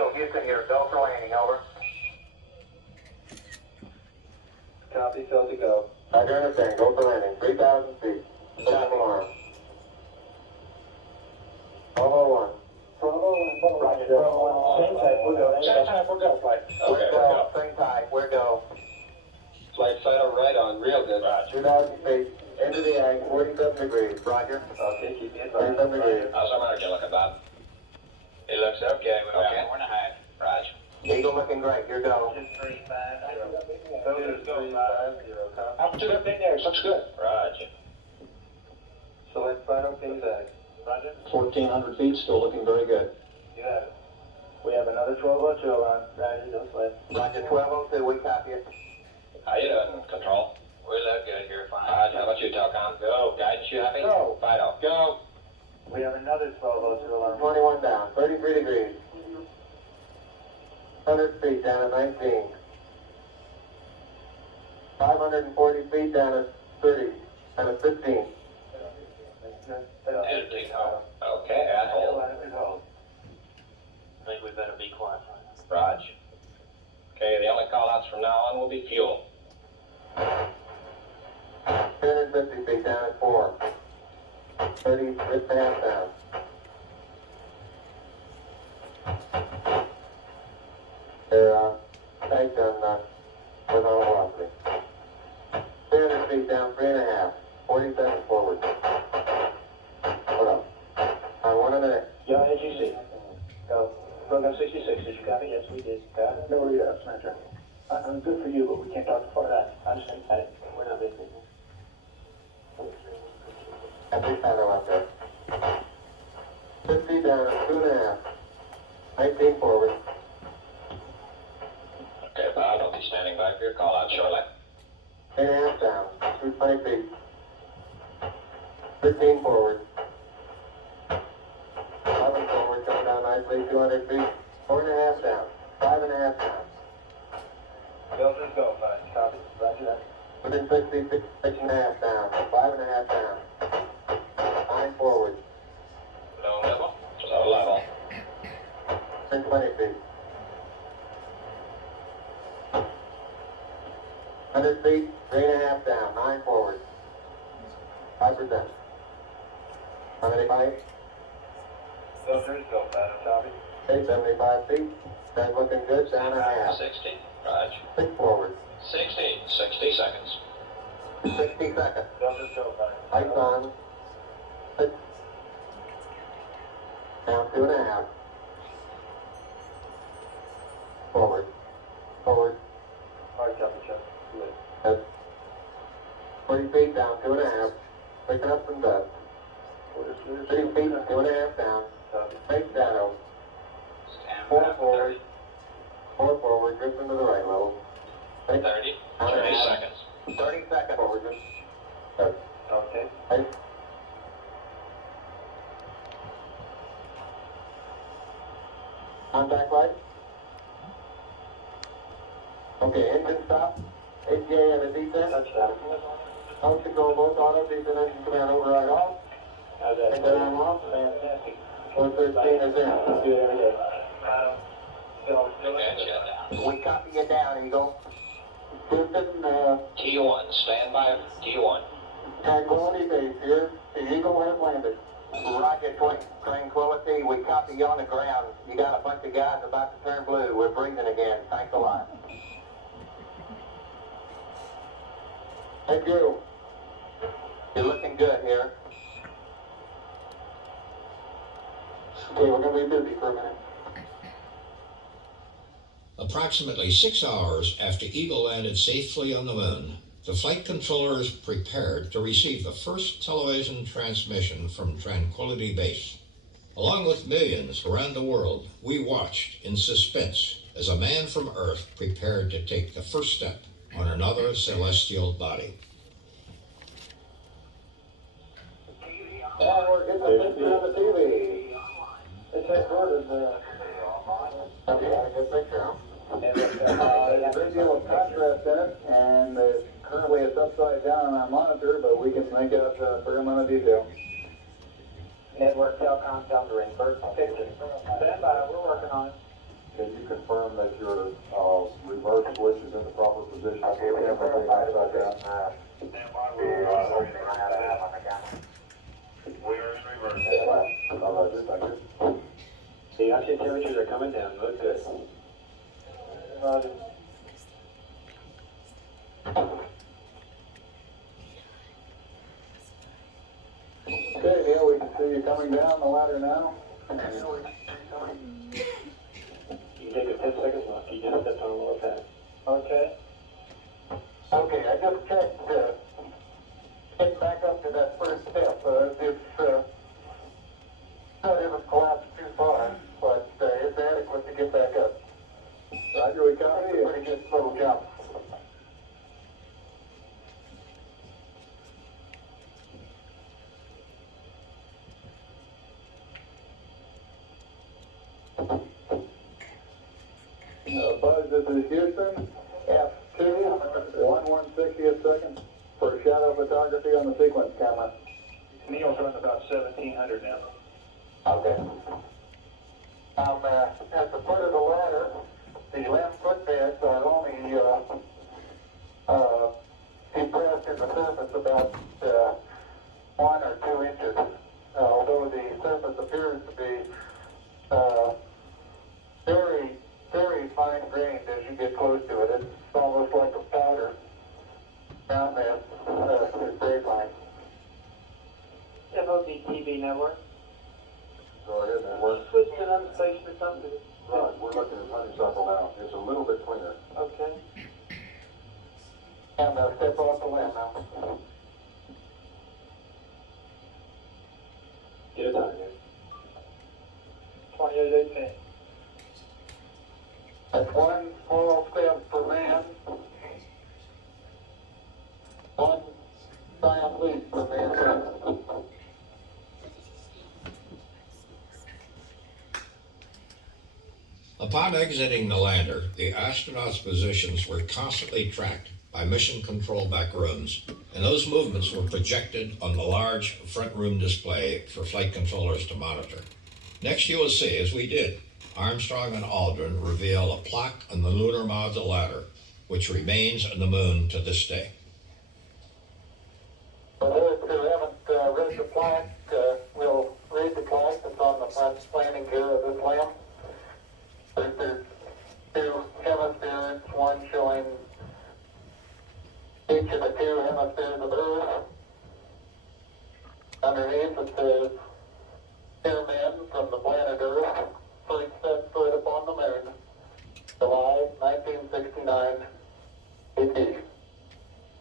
Eagle, Houston here. Go for landing, over. Copy, so to go. Roger, understand. Go for landing. 3,000 feet. Stop alarm. 1201. 1201. Roger. 1201. Same type, we'll go. Same type, we'll go, flight. Okay, we're go. Same type, we're go. Flight final right on, real good. Roger. 2,000 feet. Into the ag, 47 degrees. Roger. Okay, keep me advised. 47 degrees. How's our motor looking, Bob? It looks okay. We're about 4.5. Roger. Eagle looking great, your go. 2350. How much of that thing there? It looks good. Roger. Select final payback. Roger. 1,400 feet, still looking very good. You have it. We have another 1202 on. Roger, don't slip. Roger, 1202, we copy it. How you doing, Control? We look good here, fine. Roger. How about you, Telcom? Go. Guidance, you happy? Go. Fido. Go. We have another 1202 alarm. 21 down, 33 degrees. 100 feet down at 19. 540 feet down at 30, and at 15. Okay, asshole. I think we better be quiet. Roger. Okay, the only call-outs from now on will be fuel. 350 feet down at 4. 30 and a half down. They're tagged on with our velocity. 300 feet down, 3.5. 47 forward. Hold up. On 1 minute. Yeah, as you see. Go. Program 66, did you copy? Yes, we did. No readouts, Manager. I'm good for you, but we can't talk before that. I understand. We're not busy. Every panel out there. 50 down, 2.5. 19 forward. Okay, Bob, I'll be standing by for your call-out shortly. 8.5 down, 220 feet. 15 forward. 11 forward, coming down nicely, 200 feet. 4.5 down, 5.5 down. Filters go, fine. Copy. Roger that. Within 60 feet, 6.5 down, 5.5 down. 9 forward. Low level. Low level. 620 feet. 100 feet, 3.5 down, 9 forward. 5%. How many feet? Filters go, fine. Copy. Okay, 75 feet. That's looking good, 7.5. 60. Roger. 6 forward. 60 seconds. 60 seconds. Filters go, fine. Lights on. 6. Down 2.5. Forward. Forward. All right, copy, Chuck. Good. That's 40 feet down, 2.5. Picking up some dust. 30 feet, 2.5 down. Copy. Fake shadow. Stand 4 by for forward. 4 forward, drifting to the right level. 30. 30 seconds. 30 seconds. Forward. Good. Okay. Right. Contact light. Okay, engine stop. ATA and a descent. Touchdown. Out to go, both auto, descent engine command override off. How's that? And then I'm off. Fantastic. 113 is in. Let's do it every day. Okay, shut down. We copy you down, Eagle. Houston, T1, stand by for T1. Tranquility Base here. The Eagle has landed. Roger, Tranquility, we copy you on the ground. You got a bunch of guys about to turn blue. We're breathing again. Thanks a lot. Thank you. You're looking good here. Okay, we're going to be busy for a minute. Approximately 6 hours after Eagle landed safely on the moon, the flight controllers prepared to receive the first television transmission from Tranquility Base. Along with millions around the world, we watched in suspense as a man from Earth prepared to take the first step on another celestial body. And we're getting the picture on the TV. It's headquarters, Okay, a good picture, huh? and there's a great deal of contrast in it, and currently it's upside down on our monitor, but we can make out a fair amount of detail. Network Telcom Calgary, first picture. Stand by, we're working on it. Can you confirm that your reverse switch is in the proper position? Everything upside down? We are in reverse. All right, good, thank you. The oxygen temperatures are coming down, look good. Roger. Okay, Neil, we can see you coming down the ladder now. You take a 10-second look, you just stepped on a lower pad. Okay. Okay, I just checked, get back up to that first step. It hasn't collapsed too far, but it's adequate to get back up. Roger, we copy you. Pretty good little jump. Buzz, this is Houston. F2, 1/160th second for shadow photography on the sequence camera. Neil's running about 1700 now. Okay. At the foot of the ladder, the left footpads are only depressed in the surface about 1 or 2 inches, although the surface appears to be very, very fine-grained as you get close to it. It's almost like a powder. Ground mass is very fine. FOD TV network. Go ahead, man. We're, Switch to another station or something. right, we're looking at honeysuckle now. It's a little bit cleaner. Okay. And step off the land now. Get a time here. 28:18. That's one small step for man, one giant leap for mankind. Upon exiting the lander, the astronauts' positions were constantly tracked by mission control back rooms, and those movements were projected on the large front room display for flight controllers to monitor. Next, you will see, as we did, Armstrong and Aldrin reveal a plaque on the lunar module ladder, which remains on the moon to this day. For those who haven't read the plaque, we'll read the plaque that's on the front landing gear of this lamp. There's 2 hemispheres, one showing each of the 2 hemispheres of Earth. Underneath it says, "Dear men from the planet Earth, first set foot upon the moon, July 1969, AD.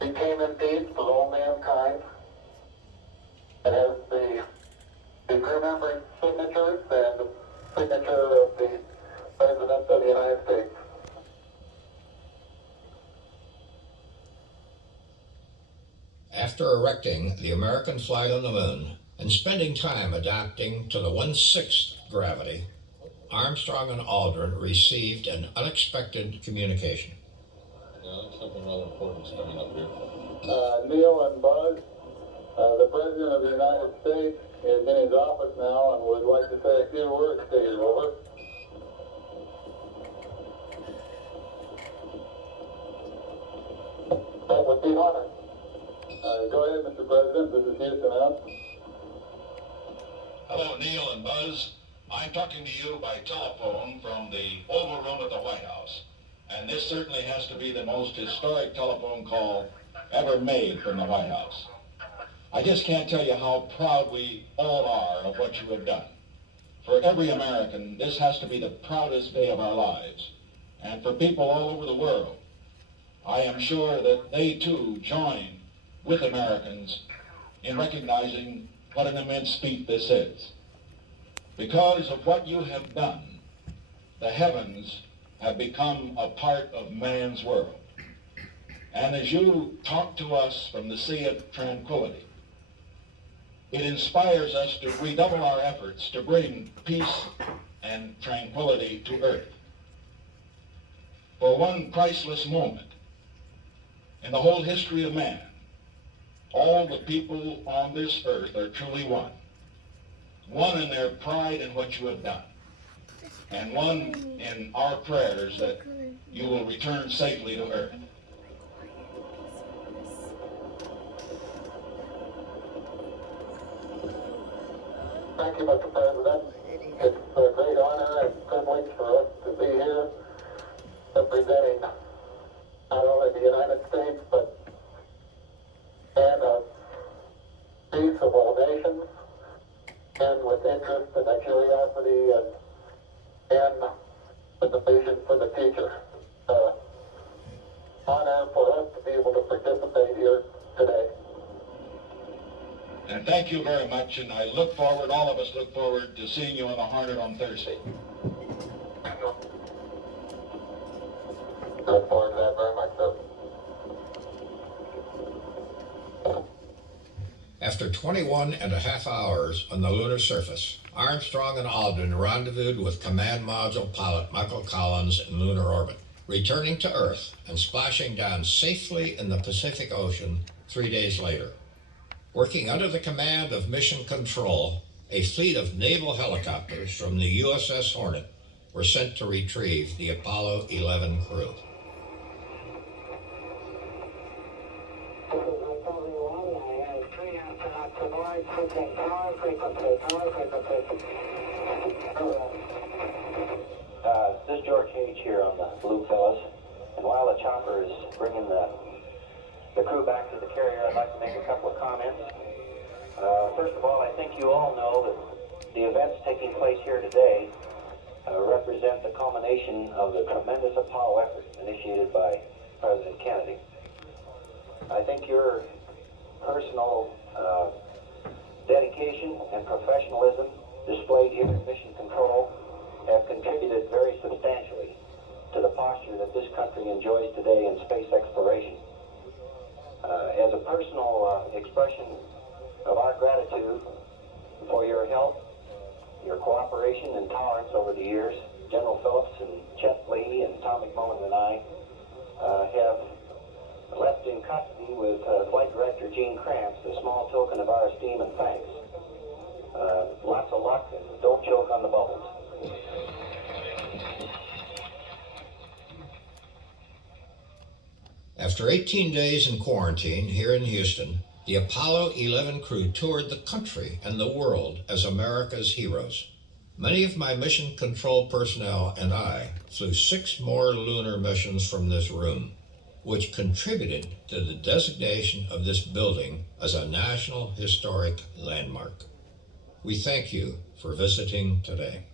We came in peace with all mankind." It has the crew member signatures and the signature of the President of the United States. After erecting the American flag on the moon and spending time adapting to the 1/6 gravity, Armstrong and Aldrin received an unexpected communication. Yeah, something rather important is coming up here. Neil and Buzz, the President of the United States is in his office now and would like to say a few words to you. Over. That would be an honor. Go ahead, Mr. President. This is Houston out. Hello, Neil and Buzz. I'm talking to you by telephone from the Oval Room at the White House. And this certainly has to be the most historic telephone call ever made from the White House. I just can't tell you how proud we all are of what you have done. For every American, this has to be the proudest day of our lives. And for people all over the world, I am sure that they too join with Americans in recognizing what an immense feat this is. Because of what you have done, the heavens have become a part of man's world. And as you talk to us from the Sea of Tranquility, it inspires us to redouble our efforts to bring peace and tranquility to Earth. For one priceless moment in the whole history of man, all the people on this earth are truly one. One in their pride in what you have done. and one in our prayers that you will return safely to Earth. Thank you, Mr. President. It's a great honor and privilege for us to be here representing not only the United States, but and a peace of all nations, and with interest and a curiosity and with a vision for the future. Honor for us to be able to participate here today. And thank you very much, and I look forward, all of us look forward to seeing you in the Hornet on Thursday. Look forward to that very much, sir. After 21 and a half hours on the lunar surface, Armstrong and Aldrin rendezvoused with Command Module pilot Michael Collins in lunar orbit, returning to Earth and splashing down safely in the Pacific Ocean 3 days later. Working under the command of Mission Control, a fleet of naval helicopters from the USS Hornet were sent to retrieve the Apollo 11 crew. This is George H. here on the Blue Fellas, and while the chopper is bringing the crew back to the carrier, I'd like to make a couple of comments. First of all, I think you all know that the events taking place here today represent the culmination of the tremendous Apollo effort initiated by President Kennedy. I think your personal dedication and professionalism displayed here in Mission Control have contributed very substantially to the posture that this country enjoys today in space exploration. As a personal expression of our gratitude for your help, your cooperation and tolerance over the years, General Phillips and Chet Lee and Tom McMullen and I have left in custody with Flight Director Gene Kranz a small token of our esteem and thanks. Lots of luck, and don't choke on the bubbles. After 18 days in quarantine here in Houston, the Apollo 11 crew toured the country and the world as America's heroes. Many of my Mission Control personnel and I flew 6 more lunar missions from this room, which contributed to the designation of this building as a National Historic Landmark. We thank you for visiting today.